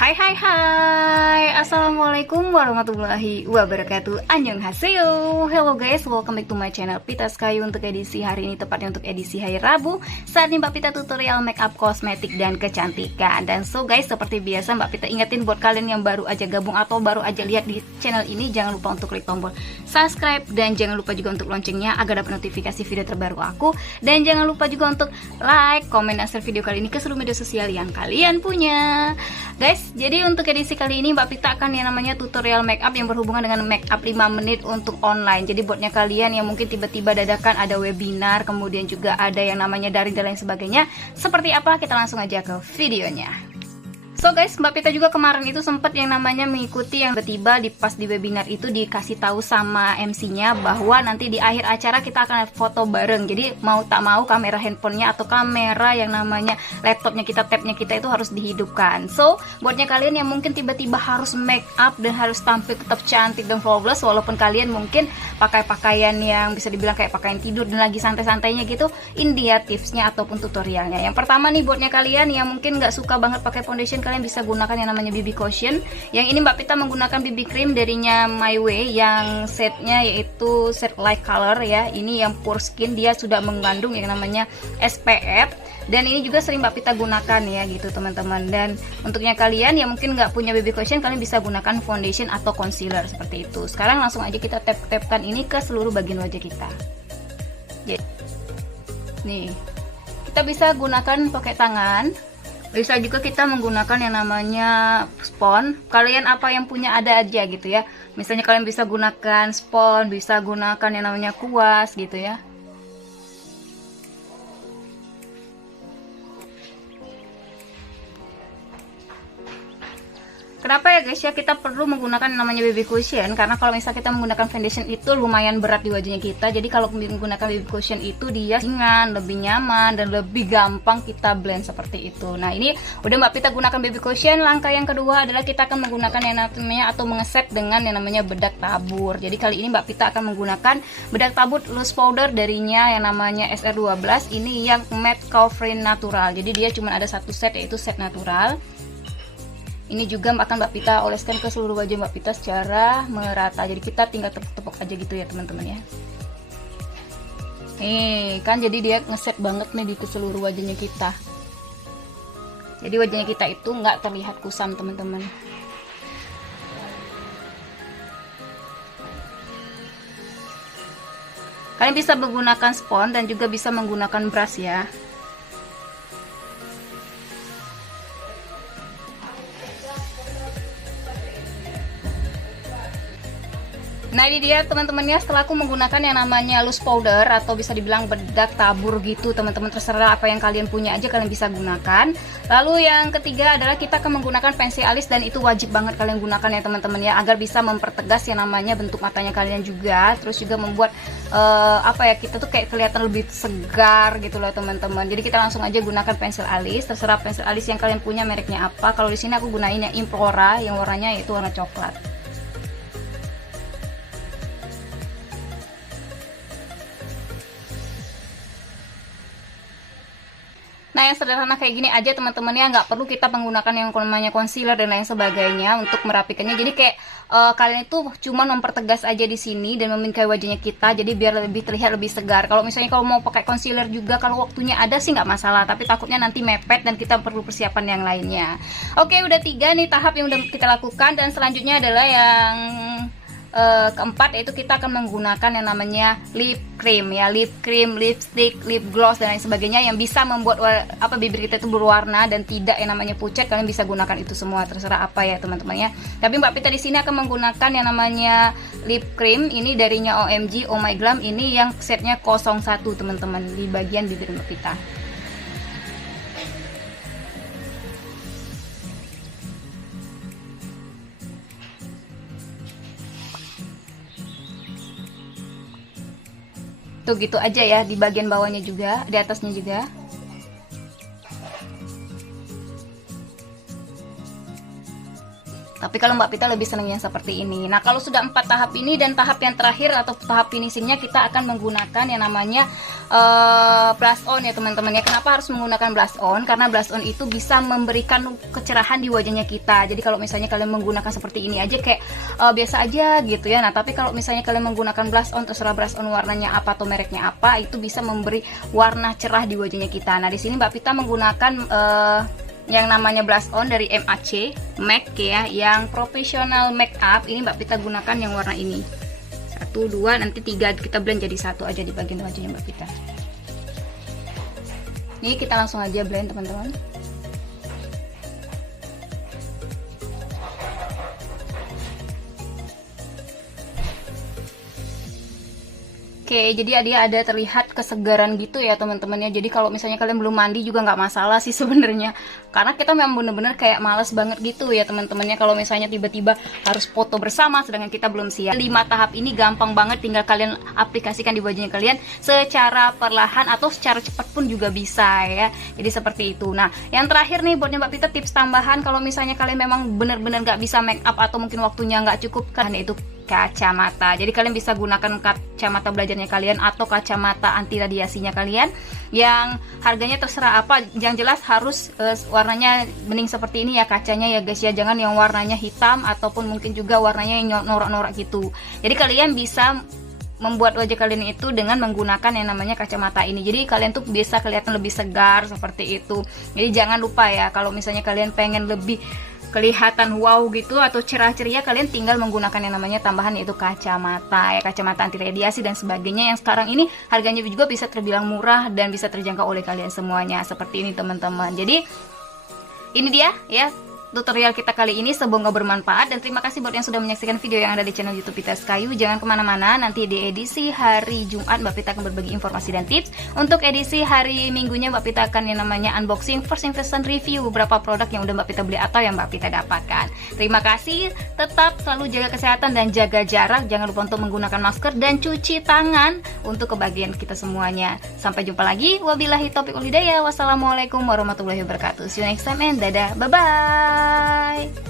Hai hai hai, assalamualaikum warahmatullahi wabarakatuh. Annyeonghaseyo. Hello guys, welcome back to my channel Pita Skayu. Untuk edisi hari ini, tepatnya untuk edisi hari Rabu, saat ini Mbak Pita tutorial makeup, kosmetik, dan kecantikan. Dan so guys, seperti biasa Mbak Pita ingetin buat kalian yang baru aja gabung atau baru aja lihat di channel ini, jangan lupa untuk klik tombol subscribe dan jangan lupa juga untuk loncengnya agar dapat notifikasi video terbaru aku. Dan jangan lupa juga untuk like, komen, dan share video kali ini ke seluruh media sosial yang kalian punya. Guys, jadi untuk edisi kali ini Mbak Pita akan yang namanya tutorial makeup yang berhubungan dengan makeup 5 menit untuk online. Jadi buatnya kalian yang mungkin tiba-tiba dadakan ada webinar, kemudian juga ada yang namanya daring dan lain sebagainya. Seperti apa? Kita langsung aja ke videonya. So guys, Mbak Pita juga kemarin itu sempat yang namanya mengikuti yang tiba-tiba pas di webinar itu dikasih tahu sama MC-nya bahwa nanti di akhir acara kita akan foto bareng. Jadi mau tak mau kamera handphonenya atau kamera yang namanya laptopnya kita, tabnya kita itu harus dihidupkan. So, buatnya kalian yang mungkin tiba-tiba harus make up dan harus tampil tetap cantik dan flawless, walaupun kalian mungkin pakai pakaian yang bisa dibilang kayak pakaian tidur dan lagi santai-santainya gitu, ini dia tipsnya ataupun tutorialnya. Yang pertama nih, buatnya kalian yang mungkin nggak suka banget pakai foundation, kalian bisa gunakan yang namanya BB Cushion. Yang ini Mbak Pita menggunakan BB cream darinya My Way yang setnya yaitu set light color ya. Ini yang pure skin, dia sudah mengandung yang namanya SPF. Dan ini juga sering Mbak Pita gunakan ya gitu teman-teman. Dan untuknya kalian yang mungkin nggak punya BB Cushion, kalian bisa gunakan foundation atau concealer seperti itu. Sekarang langsung aja kita tap-tapkan ini ke seluruh bagian wajah kita. Jadi, nih, kita bisa gunakan pakai tangan. Bisa juga kita menggunakan yang namanya spons. Kalian apa yang punya ada aja gitu ya. Misalnya kalian bisa gunakan spons, bisa gunakan yang namanya kuas gitu ya. Kenapa ya guys ya kita perlu menggunakan yang namanya BB Cushion? Karena kalau misalnya kita menggunakan foundation itu lumayan berat di wajahnya kita. Jadi kalau menggunakan BB Cushion itu dia ringan, lebih nyaman, dan lebih gampang kita blend seperti itu. Nah ini udah Mbak Pita gunakan BB Cushion. Langkah yang kedua adalah kita akan menggunakan yang namanya atau mengeset dengan yang namanya bedak tabur. Jadi kali ini Mbak Pita akan menggunakan bedak tabur loose powder darinya yang namanya SR12. Ini yang matte covering natural. Jadi dia cuma ada satu set, yaitu set natural. Ini juga akan Mbak Pita oleskan ke seluruh wajah Mbak Pita secara merata. Jadi kita tinggal tepuk-tepuk aja gitu ya teman-teman ya. Nih kan jadi dia ngeset banget nih di seluruh wajahnya kita. Jadi wajahnya kita itu nggak terlihat kusam teman-teman. Kalian bisa menggunakan spons dan juga bisa menggunakan brush ya. Nah ini dia teman-temannya, setelah aku menggunakan yang namanya loose powder atau bisa dibilang bedak tabur gitu teman-teman, terserah apa yang kalian punya aja kalian bisa gunakan. Lalu yang ketiga adalah kita akan menggunakan pensil alis, dan itu wajib banget kalian gunakan ya teman-teman ya, agar bisa mempertegas yang namanya bentuk matanya kalian juga, terus juga membuat apa ya, kita tuh kayak kelihatan lebih segar gitu loh teman-teman. Jadi kita langsung aja gunakan pensil alis, terserah pensil alis yang kalian punya mereknya apa. Kalau di sini aku gunain yang Implora yang warnanya yaitu warna coklat. Nah yang sederhana kayak gini aja teman-teman ya, nggak perlu kita menggunakan yang namanya concealer dan lain sebagainya untuk merapikannya. Jadi kayak kalian itu cuma mempertegas aja di sini dan memingkai wajahnya kita, jadi biar lebih terlihat lebih segar. Kalau misalnya kalau mau pakai concealer juga, kalau waktunya ada sih nggak masalah, tapi takutnya nanti mepet dan kita perlu persiapan yang lainnya. Oke, udah 3 nih tahap yang udah kita lakukan, dan selanjutnya adalah yang keempat, yaitu kita akan menggunakan yang namanya lip cream ya, lip cream, lipstick, lip gloss dan lain sebagainya yang bisa membuat bibir kita itu berwarna dan tidak yang namanya pucat. Kalian bisa gunakan itu semua, terserah apa ya teman-teman ya. Tapi Mbak Pita di sini akan menggunakan yang namanya lip cream ini darinya OMG Oh My Glam, ini yang setnya 01 teman-teman di bagian bibir Mbak Pita. Tuh gitu aja ya, di bagian bawahnya juga, di atasnya juga. Tapi kalau Mbak Pita lebih senang yang seperti ini. Nah, kalau sudah 4 tahap ini dan tahap yang terakhir atau tahap finishingnya, kita akan menggunakan yang namanya blush on ya teman-teman ya. Kenapa harus menggunakan blush on? Karena blush on itu bisa memberikan kecerahan di wajahnya kita. Jadi kalau misalnya kalian menggunakan seperti ini aja kayak biasa aja gitu ya. Nah, tapi kalau misalnya kalian menggunakan blush on, terserah blush on warnanya apa atau mereknya apa, itu bisa memberi warna cerah di wajahnya kita. Nah, di sini Mbak Pita menggunakan yang namanya blush on dari MAC MAC ya, yang professional makeup. Ini Mbak Pita gunakan yang warna ini. 1, 2, nanti 3 kita blend jadi satu aja di bagian wajahnya Mbak Pita. Ini kita langsung aja blend teman-teman. Oke, jadi dia ada terlihat kesegaran gitu ya teman-teman ya. Jadi kalau misalnya kalian belum mandi juga nggak masalah sih sebenarnya. Karena kita memang bener-bener kayak males banget gitu ya teman-temannya. Kalau misalnya tiba-tiba harus foto bersama sedangkan kita belum siap. 5 tahap ini gampang banget, tinggal kalian aplikasikan di wajahnya kalian secara perlahan atau secara cepat pun juga bisa ya. Jadi seperti itu. Nah, yang terakhir nih buat Mbak Pita tips tambahan kalau misalnya kalian memang bener-bener nggak bisa make up atau mungkin waktunya nggak cukup kan, itu kacamata. Jadi kalian bisa gunakan kacamata belajarnya kalian atau kacamata anti radiasinya kalian yang harganya terserah apa, yang jelas harus warnanya bening seperti ini ya kacanya ya guys ya, jangan yang warnanya hitam ataupun mungkin juga warnanya yang norak-norak gitu. Jadi kalian bisa membuat wajah kalian itu dengan menggunakan yang namanya kacamata ini. Jadi kalian tuh bisa kelihatan lebih segar seperti itu. Jadi jangan lupa ya, kalau misalnya kalian pengen lebih kelihatan wow gitu atau cerah ceria, kalian tinggal menggunakan yang namanya tambahan yaitu kacamata ya, kacamata anti radiasi dan sebagainya yang sekarang ini harganya juga bisa terbilang murah dan bisa terjangkau oleh kalian semuanya seperti ini teman-teman. Jadi ini dia ya tutorial kita kali ini, semoga bermanfaat dan terima kasih buat yang sudah menyaksikan video yang ada di channel YouTube Pita Sekayu. Jangan kemana-mana, nanti di edisi hari Jumat Mbak Pita akan berbagi informasi dan tips. Untuk edisi hari Minggunya Mbak Pita akan yang namanya unboxing, first impression review beberapa produk yang udah Mbak Pita beli atau yang Mbak Pita dapatkan. Terima kasih, tetap selalu jaga kesehatan dan jaga jarak. Jangan lupa untuk menggunakan masker dan cuci tangan untuk kebahagiaan kita semuanya. Sampai jumpa lagi. Wabillahi taufiq wal hidayah. Wassalamualaikum warahmatullahi wabarakatuh. See you next time and dadah. Bye bye.